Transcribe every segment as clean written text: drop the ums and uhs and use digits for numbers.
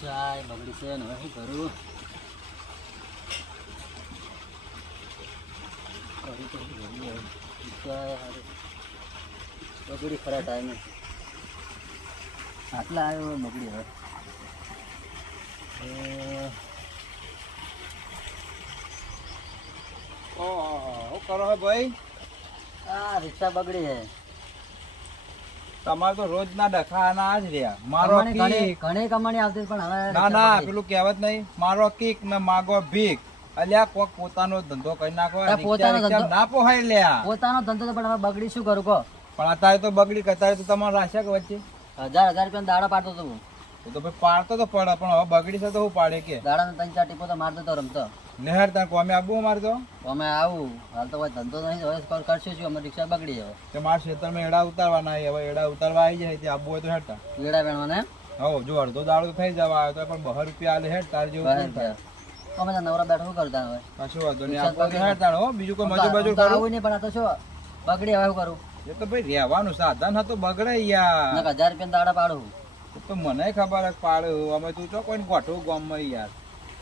ચાય બગડી છે ને હવે શું કરું? બગડી ખરા ટાઈમે આટલા આવ્યો બગડી હવે શું કરો હે ભાઈ? આ રિક્ષા બગડી છે. તમારે તો રોજ ના ડખાના જ રહ્યા. મારો ઘણી કમાણી આવતી પણ હવે ના ના પેલું કહેવત નહીં, મારો કીક ને માગો ભીખ. અલ્યા કોક પોતાનો ધંધો કરી નાખો. પોતાનો ધંધો ના પોહાય લ્યા. પોતાનો ધંધો તો પણ હવે બગડી શું કરું કહો? પણ અત્યારે તો બગડી અત્યારે તો તમારે રાખ્યા કે વચ્ચે 1000 રૂપિયા દાડા પાડતો હતો હું. તો ભાઈ પાડતો તો પડે, પણ હવે બગડી છે તો હું પાડે કે દાડા 3-4 ટીપો તો મારતો તો રમતો. નહેર તાર કોમે આબુ મારે તો અમે આવું હાલ તો કોઈ ધંધો નહીં, હવે કરશું શું? અમે રિક્ષા બગડી હવે કે મારા ખેતરમાં એડા ઉતારવાના, હવે એડા ઉતારવા આવી જાય ત્યાં આબુ હોય તો હેઠતા વેડા વેણવાના હો. જો અડધો દાડો તો થઈ જવા આવ્યો તો પણ 200 રૂપિયા આલે હેઠ તાર જેવું કોણ થાય? અમે તો નવરા બેઠા શું કરતા હવે? કશું વાંધો નહીં, આપો તો હેઠતા હો. બીજું કોઈ મજૂર બજૂર કરું આવું નહીં, પણ આ તો શું બગડી હવે શું કરું? એ તો ભાઈ રહેવાનું સાધન હતું, બગડે યાર. 1000 રૂપિયા દાડા પાડું. તો મને ખબર જ પાડે અમે તું તો કોઈ ગોઠવું ગામમાં યાર.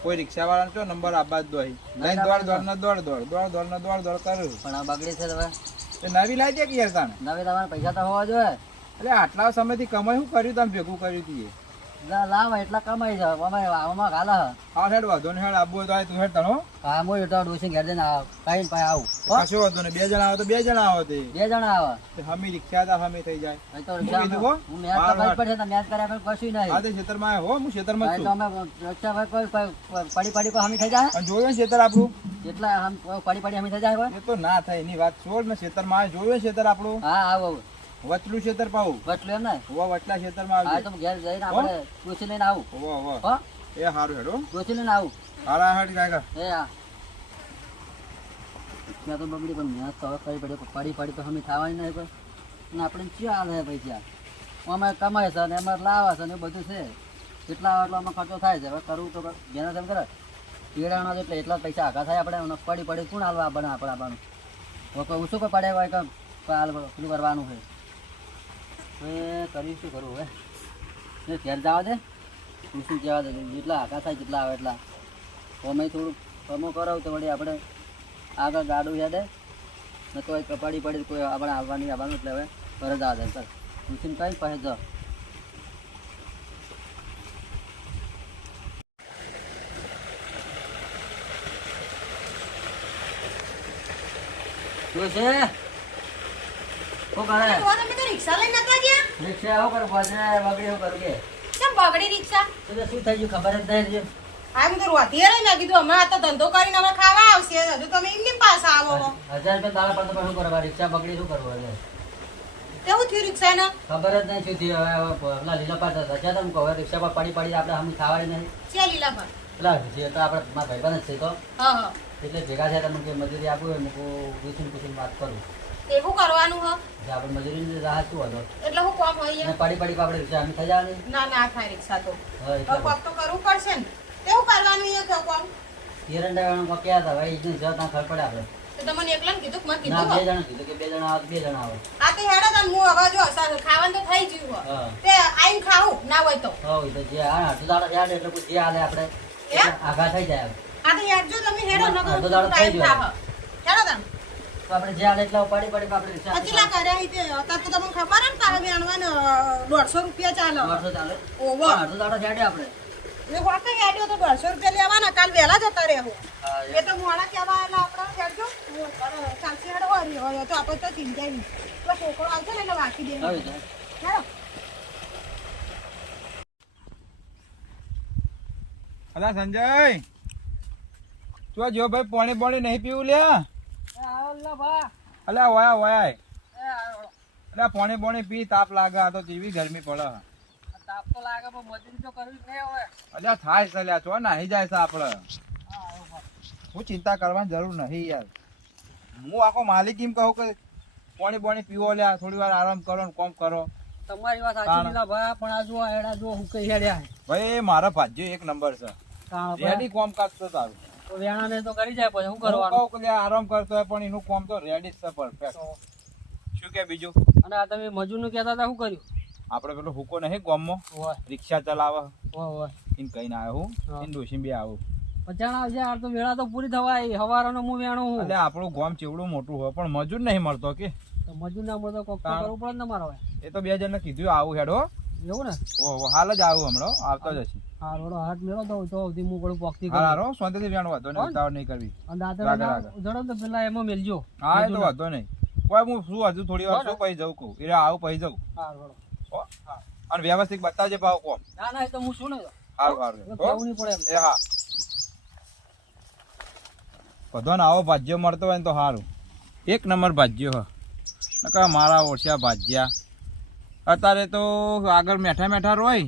કોઈ રિક્ષા વાળા તો નંબર આબાદ દોઈ લઈને દોડ કરું પણ આ બગડી છે હવે એ નવી લાવી દે કે યાર તાને. નવી તમારે પૈસા તો હોવા જોઈએ. એટલે આટલા સમયથી કમાઈ શું કર્યું તમે ભેગું કર્યું તું? લાવ એટલા કમાઈ છે અમે આવામાં ગાલા હા હેડ વાંધો ને હેડ આબુ હોય તો આય તું હેડ તાણ હો. હા હું એટલા ડોસી ઘેર જઈને કાઈ પાય આવું. કશું વાંધો નહીં, 2 જણા આવે તો 2 જણા આવે તે 2 જણા આવે હમી રિક્ષા હતા હમી થઈ જાય. અહીં તો રિક્ષા હું મેચ કરવી પડશે તો મેચ કર્યા પછી કશું નહીં. હા તે ખેતરમાં આય હો, હું ખેતરમાં જ તો છું. અમે રિક્ષા પર કોઈ પડી કોઈ હમી થઈ જાય. અને જોયું ને ખેતર આપણું? કેટલા આમ પડી હમી થઈ જાય કોઈ? એ તો ના થાય એની વાત છોડ ને. ખેતરમાં આય જોયું ખેતર આપણું? હા આવું વચલું ખેતર પાવું વટલું એમ ને વટલા ખેતરમાં હા આવજે. તો ઘેર જઈને આપણે પૂછી લઈને આવું. હો એ હારું હેડો પૂછી લઈને આવું. હારા હેડ કાકા. એ હા ત્યાં તો બગડી પણ મેચ તો હવે કરી પડી તો હમી થવાની નહીં કોઈ. અને આપણે ક્યાં હાલ હે પૈસા અમે કમાય છે અને એમાં લાવે છે ને એ બધું છે. કેટલા એટલો અમે ખર્ચો થાય છે. હવે કરવું તો જેના તેમ કરે કેળાનો એટલે એટલા પૈસા આઘા થાય આપણે. પડી કોણ હાલવા આપણને હવે કોઈ ઓછું કોઈ પડે હોય કે હાલ પેલું કરવાનું છે. હવે કરી શું કરવું હવે? એ ઘેર જવા દે શું જવા દે. જેટલા આઘા થાય જેટલા આવે એટલા અમે થોડુંક કમો કરાવું તો વળી આપણે આગળ ગાડું યાદે ને કોઈ પડી કોઈ આપણે આવવાનું એટલે હવે ઘરે જવા દે સર પૂછીને કઈ પાસે જાઓ. શું છે? શું કરે? તમે તો રિક્ષા લઈને નતા ગયા? રિક્ષા આવું કરું બગડી એવું કરું કે કેમ બગડી રિક્ષા? શું થઈ ગયું ખબર જ નહીં. હા હું તો રોતી રહી મેં કીધું હમણાં આ તો ધંધો કરીને હવે ખાવા આવશે. હજુ તમે એમની પાછા આવો છો. 1000 રૂપિયા દાડા પડતો શું કરવા? રિક્ષા બગડી શું કરવું હવે? કેવું થયું રિક્ષા ને? ખબર જ નહીં શું થયું. હવે પેલા લીલા પાર રજા તો હવે રિક્ષા પર પડી આપણે હમ ખાવાની નહીં. છે લીલા પર? પેલા જે તો આપણે મારા ભાઈબંધ જ છે તો હા હા એટલે ભેગા છે તમને મજૂરી આપવું હોય પૂછીને વાત કરું. એવું કરવાનું હ એટલે આપણે મજૂરીની રાહત શું હતો? એટલે હું કોમ હોય અને પડી આપણે રિક્ષા હમ થઈ જવાની. ના ના થાય રિક્ષા તો હા હવે એટલે કોક તો કરવું પડશે ને. કેવું કરવાનું અહીંયા કોમ? એરંડા ક્યાં હતા ભાઈ જતા ખબર પડે આપણે. તો તમને એકલાને કીધું કે મને ના કીધું 2 જણા કીધું કે 2 જણા આવે 2 જણા આવે. આ તો હેડો તને હું હવે જો ખાવાનું તો થઈ ગયું હો હા તે આઈને ખાવું ના હોય તો હોય તો જે અડધો દાડો યાદ એટલે કોઈ જે હાલે આપણે આઘા થઈ જાય. આ તો હેડજો તમે હેડો ન અડધો દાડો થઈ ગયો. હેડો તમે તો આપણે જે હાલે એટલે પડી આપણે રિક્ષા કેટલા કર્યા ઈ તે અત્યારે તો તમને ખબર હે ને તારે વેણવાને 150 રૂપિયા ચાલે. 150 ચાલે. ઓહો અડધો દાડો છાડે આપણે. એ વાકે હેડ્યો તો 150 રૂપિયા લેવાના. કાલ વહેલા જતા રહેવું. હા એ તો મોડા કહેવા એટલે આપણે હેડજો ચાલશે હેડો હોય તો આપણે તો ચિંતા નહીં. તો છોકરો આવશે ને એટલે વાંકી દે હવે તો હેડો. અલા સંજય તું જો ભાઈ પાણી નહીં પીવું લ્યા. અલ્યા વયા અલ્યા પાણી પી. તાપ લાગે આ તો કેવી ગરમી પડે. તાપ તો લાગે પણ મજૂરી તો કરવી જ નહીં હવે. અલ્યા થાય છે લ્યા છો નાહી જાય છે આપણે. હું ચિંતા કરવાની જરૂર નહીં યાર. હું આખો માલિક એમ કહું કે પાણી પીવો લ્યા, થોડી વાર આરામ કરો ને કોમ કરો. તમારી વાત સાચી લીલા ભાઈ પણ આ જો એડા જો હું કઈ હેડ્યા ભાઈ મારા ભાજ્યો 1 નંબર છે. રેડી કોમ કાજ તો તારું તો વેણા ને તો કરી જાય પછી શું હું કરવાનું? કહું કે લ્યા આરામ કરતો હોય પણ એનું કોમ તો રેડી જ છે પરફેક્ટ. શું કે બીજું? અને આ તમે મજૂર નું કહેતા હતા શું કર્યું? આપણે પેલો હુકો નહીં ગામમાં હોય રિક્ષા ચલાવે હોય એને કઈ ના આવ્યો હા. હું એને ડોશી બે આવું પચાણ આવશે યાર તો વેળા તો પૂરી થવાય હવારનો હું વેણું હું એટલે આપણું ગામ ચેવડું મોટું હોય પણ મજૂર નહીં મળતો કે તો મજૂર ના મળતો કોક તો હા. કરવું પડે ને તમારે હવે એ તો 2 જણને કીધું આવું હેડો એવું ને ઓહો હાલ જ આવું હમણાં આવતો જ હશે હા રોડો હાથ મેળો તો સુધી હું ગળું પોકતી હાલ કરું હારો શાંતિથી વેણો વાંધો નહીં ઉતાવળ નહીં કરવી અને દાદા રાગે ના રાગે. જડો તો પેલા એમાં મેલજો હા એ તો વાંધો નહીં કોઈ હું શું હજુ થોડી વાર શું પછી જવું કહું એટલે આવું પછી જવું હા રોડો હો? હા. અને વ્યવસ્થિત બતાવજે ભાવ કોમ ના ના એ તો હું શું નહીં સારું સારું હો? કેવું નહીં પડે એમ. એ હા બધાને આવો ભાજ્યો મળતો હોય ને તો સારું એક નંબર ભાજ્યો હ નકા મારા ઓછા ભાજ્યા અત્યારે તો આગળ મેઠા મેઠા રોય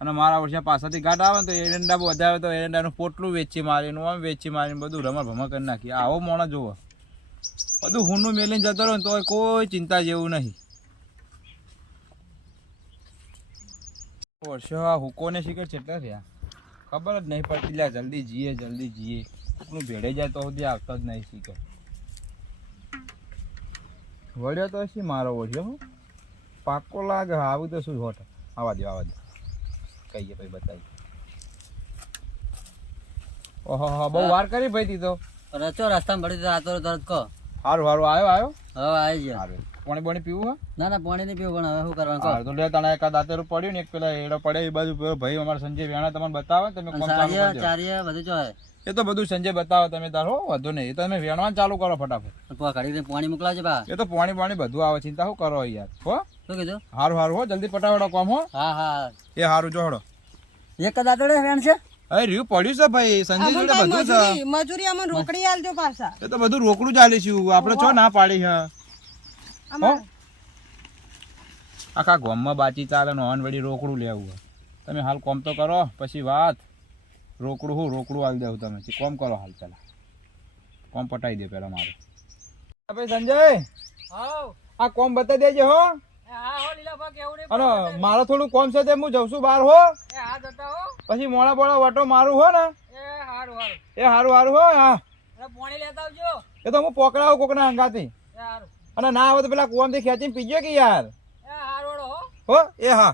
અને મારા ઓછા પાછળથી ગાંઠ આવે ને તો એરંડા વધારે તો એરંડાનું પોટલું વેચી મારીને આમ વેચી મારીને બધું રમા ભમા કરી નાખી આવો મોણસ જુઓ બધું હુંનું મેલીને જતો રહ્યો ને તો કોઈ ચિંતા જેવું નહીં વર્ષો આ હુકોને શિખર છેટલા રહ્યા ખબર જ નહીં પડતી લ્યા જલ્દી જીએ કોકનું ભેળે જાય તો સુધી આવતા જ નહીં શીખર વળ્યો તો શી મારો વળ્યો હું પાક્કો લાગે આવું તો શું હોટ આવા દો કહીએ પછી બતાવી ઓહો બહુ વાર કરી ભાઈ તી તો રચો રસ્તામાં પડી આ તો તરત કહો સારું આવ્યો હવે આવી ગયા સારું પાણી પીવું હા ના ના પાણી નહીં પીવું પણ હવે શું કરવાનું કહો હારું તો લે તને એકાદ દાંતેરું પડ્યું ને એક પેલા એડો પડે એ બાજુ પેલો ભાઈ અમારા સંજય વેણા તમને બતાવે તમે કોમ ચાલુ કરી દો. ચારીએ બધું જો એ તો બધું સંજય બતાવો તમે તાર હો વધુ નહીં એ તો તમે વેણવાનું ચાલુ કરો ફટાફટ ઘડી પાણી મોકલાવજો બા એ તો પાણી બધું આવે ચિંતા શું કરો યાર હો શું કીધું હારું હો જલ્દી પટાવડો કામ હો હા હા એ હારું જોડો એક દાદડે વેણ છે અરે રહ્યું પડ્યું છે ભાઈ સંજય જોડે બધું છે મજૂરી અમને રોકડી આલજો પાછા એ તો બધું રોકડું ચાલીશું આપણે છો ના પાડી હે હો આખા ગામમાં બાચી ચાલે ને વળી રોકડું લેવું હે. તમે હાલ કોમ તો કરો પછી વાત રોકડું હાલ દેવું તમે કોમ કરો હાલ પેલા કોમ પટાઈ દે પેલા મારું ભાઈ સંજય હાઉ આ કોમ બતાવી દેજે હો હા હો લીલા ભાગ એવું નહીં અને મારો થોડું કોમ છે તે હું જઉં છું બહાર હો એ હા જતા હો પછી મોડા બોળા વટો મારું હો ને એ હારું હારું એ હારું હો હા અરે પાણી લેતા આવજો એ તો હું પોકડાવું કોકના હંગાથી એ હારું અને ના આવે તો પેલા કુવામાંથી ખેંચીને પીજો કે યાર એ હારોડો હો હો એ હા